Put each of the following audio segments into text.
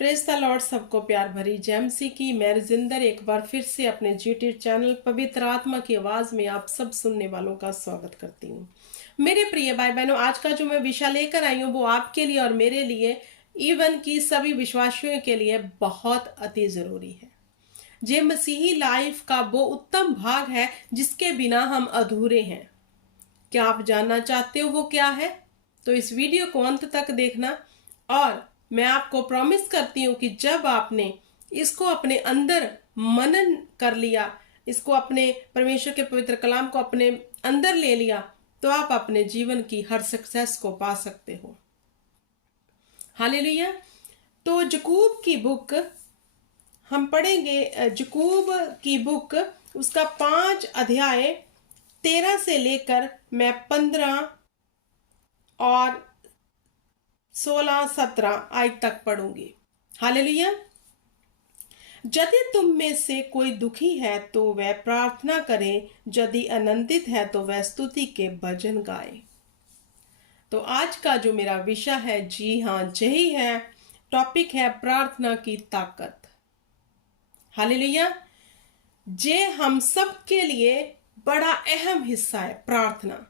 Praise the Lord. सबको प्यार भरी जैमसी की मैं रजिंदर एक बार फिर से अपने यूट्यूब चैनल पवित्र आत्मा की आवाज में आप सब सुनने वालों का स्वागत करती हूँ। मेरे प्रिय भाई बहनों, आज का जो मैं विषय लेकर आई हूँ वो आपके लिए और मेरे लिए, इवन की सभी विश्वासियों के लिए बहुत अति जरूरी है। ये मसीही लाइफ का वो उत्तम भाग है जिसके बिना हम अधूरे हैं। क्या आप जानना चाहते हो वो क्या है? तो इस वीडियो को अंत तक देखना, और मैं आपको प्रॉमिस करती हूँ कि जब आपने इसको अपने अंदर मनन कर लिया, इसको अपने परमेश्वर के पवित्र कलाम को अपने अंदर ले लिया, तो आप अपने जीवन की हर सक्सेस को पा सकते हो। हालेलुया। तो जकूब की बुक हम पढ़ेंगे। जकूब की बुक उसका 5 अध्याय 13 से लेकर मैं 15 और 16-17 आज तक पढ़ूंगी। हालेलुया। यदि तुम में से कोई दुखी है तो वह प्रार्थना करे, यदि आनंदित है तो वह स्तुति के भजन गाए। तो आज का जो मेरा विषय है, जी हाँ यही है, टॉपिक है प्रार्थना की ताकत। हालेलुया। जे हम सब के लिए बड़ा अहम हिस्सा है प्रार्थना।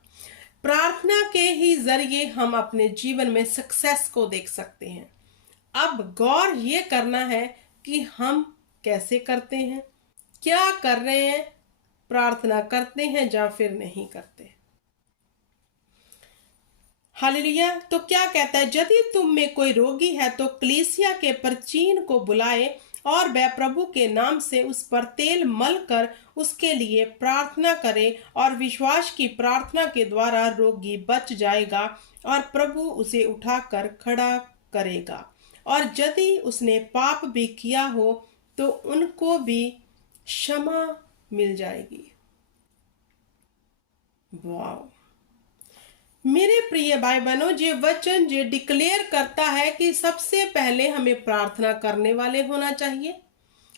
प्रार्थना के ही जरिए हम अपने जीवन में सक्सेस को देख सकते हैं। अब गौर ये करना है कि हम कैसे करते हैं, क्या कर रहे हैं, प्रार्थना करते हैं या फिर नहीं करते। हालेलुया। तो क्या कहता है, यदि तुम में कोई रोगी है तो कलीसिया के परचीन को बुलाए और वह प्रभु के नाम से उस पर तेल मल कर उसके लिए प्रार्थना करे, और विश्वास की प्रार्थना के द्वारा रोगी बच जाएगा और प्रभु उसे उठाकर खड़ा करेगा। और यदि उसने पाप भी किया हो तो उनको भी क्षमा मिल जाएगी। वाह मेरे प्रिय भाई बहनों, ये वचन ये डिक्लेयर करता है कि सबसे पहले हमें प्रार्थना करने वाले होना चाहिए।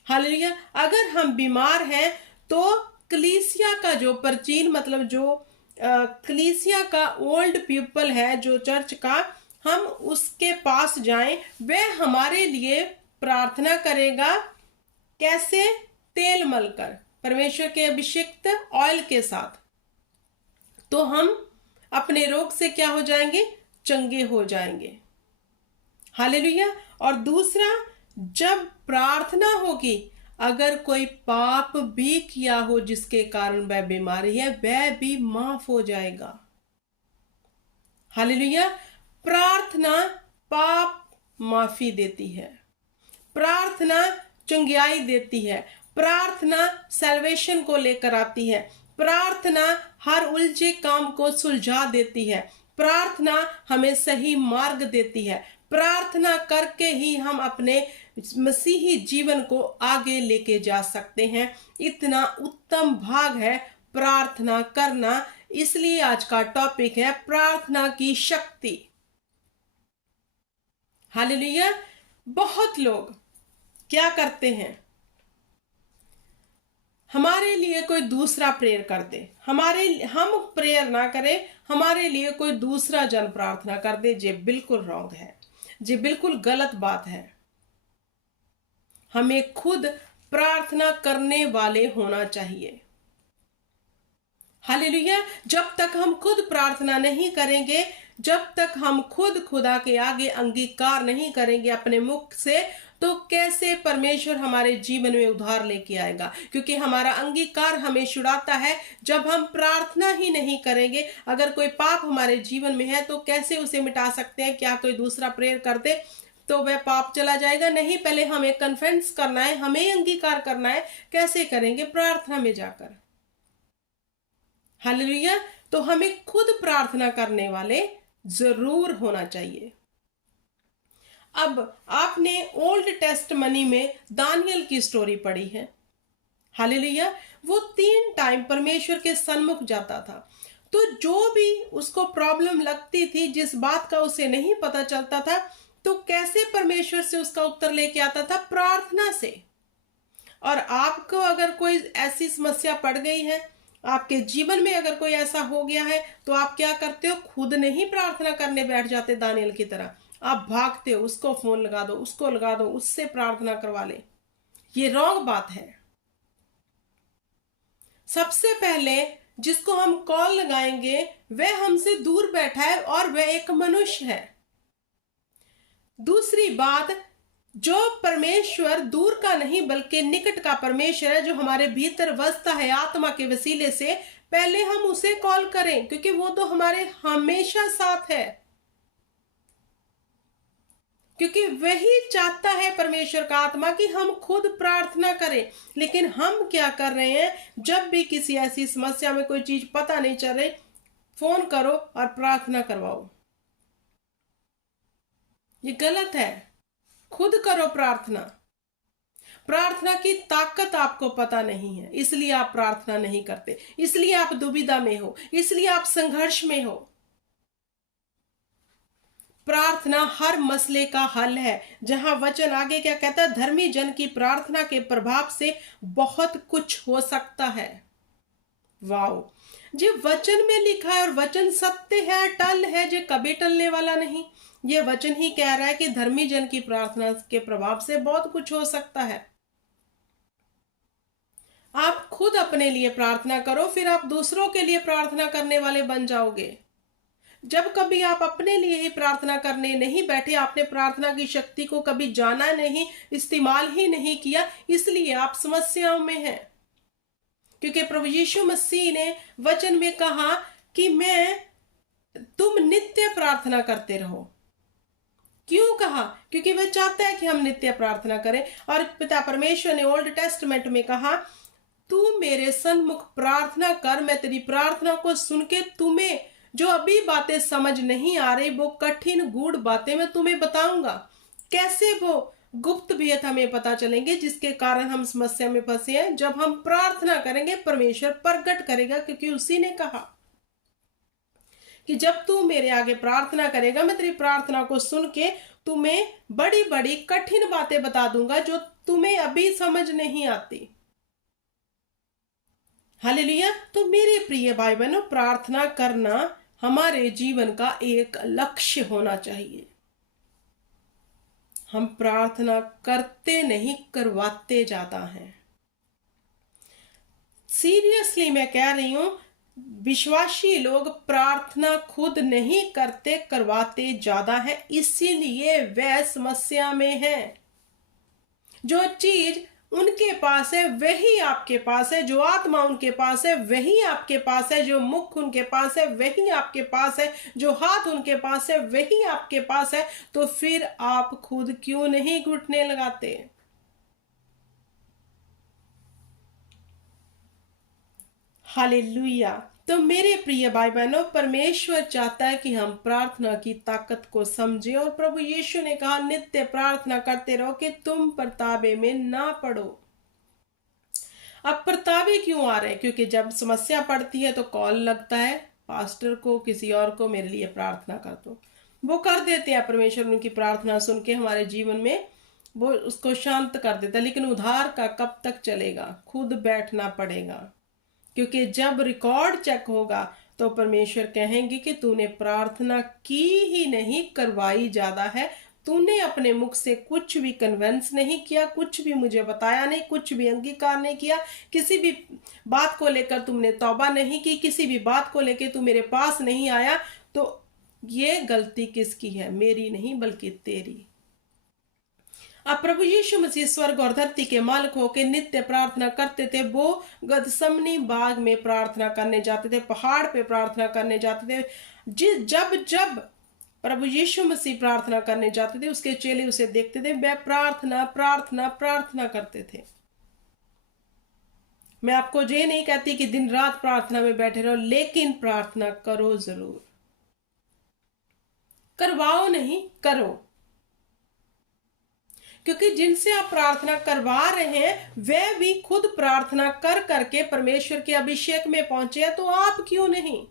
हालेलुया। अगर हम बीमार हैं तो कलीसिया का जो परचीन, मतलब जो कलीसिया का ओल्ड पीपल है, जो चर्च का, हम उसके पास जाएं, वह हमारे लिए प्रार्थना करेगा। कैसे? तेल मलकर, परमेश्वर के अभिषिक्त ऑयल के साथ। तो हम अपने रोग से क्या हो जाएंगे? चंगे हो जाएंगे। हालेलुया। और दूसरा, जब प्रार्थना होगी, अगर कोई पाप भी किया हो जिसके कारण वह बीमारी है, वह भी माफ हो जाएगा। हालेलुया। प्रार्थना पाप माफी देती है, प्रार्थना चंगियाई देती है, प्रार्थना सैल्वेशन को लेकर आती है, प्रार्थना हर उलझे काम को सुलझा देती है, प्रार्थना हमें सही मार्ग देती है। प्रार्थना करके ही हम अपने मसीही जीवन को आगे लेके जा सकते हैं। इतना उत्तम भाग है प्रार्थना करना। इसलिए आज का टॉपिक है प्रार्थना की शक्ति। हालेलुया। बहुत लोग क्या करते हैं, हमारे लिए कोई दूसरा प्रेयर कर दे, हम प्रेयर ना करें, हमारे लिए कोई दूसरा जन प्रार्थना कर दे। ये बिल्कुल रॉन्ग है, ये बिल्कुल गलत बात है। हमें खुद प्रार्थना करने वाले होना चाहिए। हालेलुया। जब तक हम खुद प्रार्थना नहीं करेंगे, जब तक हम खुद खुदा के आगे अंगीकार नहीं करेंगे अपने मुख से, तो कैसे परमेश्वर हमारे जीवन में उद्धार लेके आएगा? क्योंकि हमारा अंगीकार हमें छुड़ाता है। जब हम प्रार्थना ही नहीं करेंगे, अगर कोई पाप हमारे जीवन में है तो कैसे उसे मिटा सकते हैं? क्या कोई दूसरा प्रेयर कर दे तो वह पाप चला जाएगा? नहीं, पहले हमें कन्फेंस करना है, हमें अंगीकार करना है। कैसे करेंगे? प्रार्थना में जाकर। हालेलुया। तो हमें खुद प्रार्थना करने वाले जरूर होना चाहिए। अब आपने ओल्ड टेस्टमनी में दानियल की स्टोरी पढ़ी है। हालेलुया। वो 3 टाइम परमेश्वर के सन्मुख जाता था। तो जो भी उसको प्रॉब्लम लगती थी, जिस बात का उसे नहीं पता चलता था, तो कैसे परमेश्वर से उसका उत्तर लेके आता था? प्रार्थना से। और आपको अगर कोई ऐसी समस्या पड़ गई है, आपके जीवन में अगर कोई ऐसा हो गया है, तो आप क्या करते हो? खुद नहीं प्रार्थना करने बैठ जाते दानियल की तरह। आप भागते हो, उसको फोन लगा दो, उसको लगा दो, उससे प्रार्थना करवा ले। ये रॉन्ग बात है। सबसे पहले जिसको हम कॉल लगाएंगे वह हमसे दूर बैठा है और वह एक मनुष्य है। दूसरी बात, जो परमेश्वर दूर का नहीं बल्कि निकट का परमेश्वर है, जो हमारे भीतर बसता है आत्मा के वसीले से, पहले हम उसे कॉल करें, क्योंकि वो तो हमारे हमेशा साथ है। क्योंकि वही चाहता है परमेश्वर का आत्मा कि हम खुद प्रार्थना करें। लेकिन हम क्या कर रहे हैं, जब भी किसी ऐसी समस्या में कोई चीज पता नहीं चल रही, फोन करो और प्रार्थना करवाओ। ये गलत है। खुद करो प्रार्थना। प्रार्थना की ताकत आपको पता नहीं है, इसलिए आप प्रार्थना नहीं करते, इसलिए आप दुविधा में हो, इसलिए आप संघर्ष में हो। प्रार्थना हर मसले का हल है। जहां वचन आगे क्या कहता है, धर्मी जन की प्रार्थना के प्रभाव से बहुत कुछ हो सकता है। वाओ, जो वचन में लिखा है और वचन सत्य है, टल है, जो कभी टलने वाला नहीं। ये वचन ही कह रहा है कि धर्मी जन की प्रार्थना के प्रभाव से बहुत कुछ हो सकता है। आप खुद अपने लिए प्रार्थना करो, फिर आप दूसरों के लिए प्रार्थना करने वाले बन जाओगे। जब कभी आप अपने लिए ही प्रार्थना करने नहीं बैठे, आपने प्रार्थना की शक्ति को कभी जाना नहीं, इस्तेमाल ही नहीं किया, इसलिए आप समस्याओं में हैं। क्योंकि प्रभु यीशु मसीह ने वचन में कहा कि तुम नित्य प्रार्थना करते रहो। क्यों कहा? क्योंकि वह चाहता है कि हम नित्य प्रार्थना करें। और पिता परमेश्वर ने ओल्ड टेस्टमेंट में कहा, तू मेरे सन्मुख प्रार्थना कर, मैं तेरी प्रार्थना को सुन के तुम्हें जो अभी बातें समझ नहीं आ रही, वो कठिन गूढ़ बातें मैं तुम्हें बताऊंगा। कैसे वो गुप्त भेद हमें पता चलेंगे जिसके कारण हम समस्या में फंसे हैं। जब हम प्रार्थना करेंगे, परमेश्वर प्रकट करेगा, क्योंकि उसी ने कहा कि जब तू मेरे आगे प्रार्थना करेगा, मैं तेरी प्रार्थना को सुन के तुम्हें बड़ी बड़ी कठिन बातें बता दूंगा जो तुम्हें अभी समझ नहीं आती। हालेलुया। तो मेरे प्रिय भाई बहनों, प्रार्थना करना हमारे जीवन का एक लक्ष्य होना चाहिए। हम प्रार्थना करते नहीं, करवाते ज्यादा हैं। सीरियसली मैं कह रही हूं, विश्वासी लोग प्रार्थना खुद नहीं करते, करवाते ज्यादा है, इसीलिए वह समस्या में है। जो चीज उनके पास है वही आपके पास है, जो आत्मा उनके पास है वही आपके पास है, जो मुख उनके पास है वही आपके पास है, जो हाथ उनके पास है वही आपके पास है। तो फिर आप खुद क्यों नहीं घुटने लगाते? हालेलुया। तो मेरे प्रिय भाई बहनों, परमेश्वर चाहता है कि हम प्रार्थना की ताकत को समझें। और प्रभु यीशु ने कहा, नित्य प्रार्थना करते रहो कि तुम परतावे में ना पड़ो। अब परतावे क्यों आ रहे हैं? क्योंकि जब समस्या पड़ती है तो कॉल लगता है पास्टर को, किसी और को, मेरे लिए प्रार्थना कर दो। वो कर देते हैं, परमेश्वर उनकी प्रार्थना सुन के हमारे जीवन में वो उसको शांत कर देता है। लेकिन उधार का कब तक चलेगा? खुद बैठना पड़ेगा, क्योंकि जब रिकॉर्ड चेक होगा तो परमेश्वर कहेंगे कि तूने प्रार्थना की ही नहीं, करवाई ज्यादा है। तूने अपने मुख से कुछ भी कन्विंस नहीं किया, कुछ भी मुझे बताया नहीं, कुछ भी अंगीकार नहीं किया, किसी भी बात को लेकर तुमने तौबा नहीं की, किसी भी बात को लेकर तू मेरे पास नहीं आया। तो ये गलती किसकी है? मेरी नहीं बल्कि तेरी। अब प्रभु यीशु मसीह स्वर्ग और धरती के मालिक होकर नित्य प्रार्थना करते थे। वो गदसमनी बाग में प्रार्थना करने जाते थे, पहाड़ पे प्रार्थना करने जाते थे। जब जब प्रभु यीशु मसीह प्रार्थना करने जाते थे, उसके चेले उसे देखते थे, वे प्रार्थना प्रार्थना प्रार्थना करते थे। मैं आपको ये नहीं कहती कि दिन रात प्रार्थना में बैठे रहो, लेकिन प्रार्थना करो जरूर। करवाओ नहीं, करो। क्योंकि जिनसे आप प्रार्थना करवा रहे हैं वे भी खुद प्रार्थना कर करके परमेश्वर के अभिषेक में पहुंचे हैं, तो आप क्यों नहीं?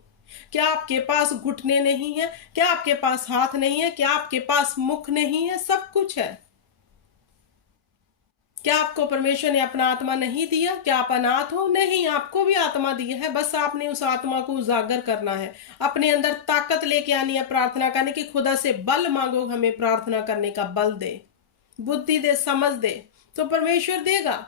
क्या आपके पास घुटने नहीं है? क्या आपके पास हाथ नहीं है? क्या आपके पास मुख नहीं है? सब कुछ है। क्या आपको परमेश्वर ने अपना आत्मा नहीं दिया? क्या आप अनाथ हो? नहीं, आपको भी आत्मा दी है। बस आपने उस आत्मा को उजागर करना है, अपने अंदर ताकत लेके आनी है प्रार्थना करने की। खुदा से बल मांगो, हमें प्रार्थना करने का बल दे, बुद्धि दे, समझ दे, तो परमेश्वर देगा।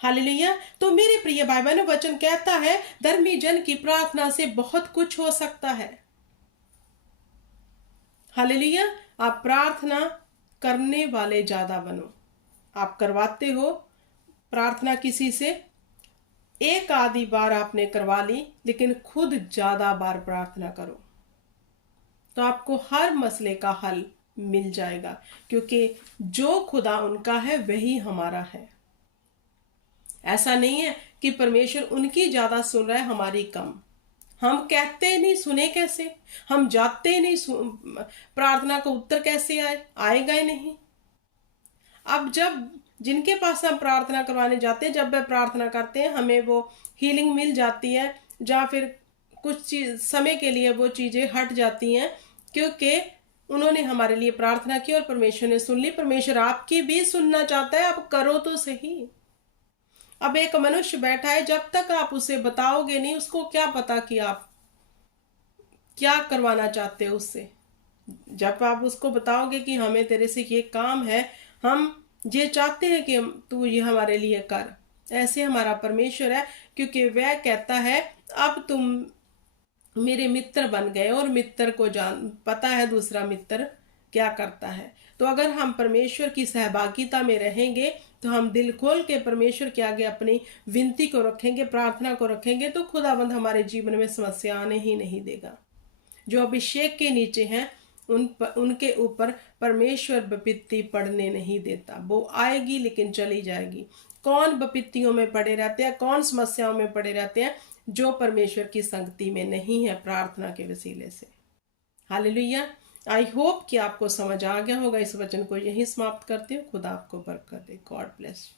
हालेलुया। तो मेरे प्रिय भाई बहनों, वचन कहता है धर्मी जन की प्रार्थना से बहुत कुछ हो सकता है। हालेलुया। आप प्रार्थना करने वाले ज्यादा बनो। आप करवाते हो प्रार्थना किसी से, एक आधी बार आपने करवा ली, लेकिन खुद ज्यादा बार प्रार्थना करो, तो आपको हर मसले का हल मिल जाएगा, क्योंकि जो खुदा उनका है वही हमारा है। ऐसा नहीं है कि परमेश्वर उनकी ज्यादा सुन रहा है, हमारी कम। हम कहते ही नहीं, सुने कैसे? हम जाते ही नहीं, प्रार्थना का उत्तर कैसे आएगा ही नहीं। अब जब जिनके पास हम प्रार्थना करवाने जाते हैं, जब वे प्रार्थना करते हैं, हमें वो हीलिंग मिल जाती है, या फिर कुछ चीज समय के लिए वो चीजें हट जाती हैं, क्योंकि उन्होंने हमारे लिए प्रार्थना की और परमेश्वर ने सुन ली। परमेश्वर आपकी भी सुनना चाहता है, आप करो तो सही। अब एक मनुष्य बैठा है, जब तक आप उसे बताओगे नहीं, उसको क्या पता कि आप क्या करवाना चाहते हो उससे। जब आप उसको बताओगे कि हमें तेरे से ये काम है, हम ये चाहते हैं कि तू ये हमारे लिए कर, ऐसे हमारा परमेश्वर है, क्योंकि वह कहता है अब तुम मेरे मित्र बन गए, और मित्र को जान पता है दूसरा मित्र क्या करता है। तो अगर हम परमेश्वर की सहभागिता में रहेंगे, तो हम दिल खोल के परमेश्वर के आगे अपनी विनती को रखेंगे, प्रार्थना को रखेंगे, तो खुदावंद हमारे जीवन में समस्या आने ही नहीं देगा। जो अभिषेक के नीचे हैं उनके ऊपर परमेश्वर विपत्ति पड़ने नहीं देता। वो आएगी लेकिन चली जाएगी। कौन विपत्तियों में पड़े रहते हैं, कौन समस्याओं में पड़े रहते हैं? जो परमेश्वर की संगति में नहीं है प्रार्थना के वसीले से। हालेलुया। आई होप कि आपको समझ आ गया होगा। इस वचन को यही समाप्त करती हूँ। खुदा आपको बरकत दे। God bless.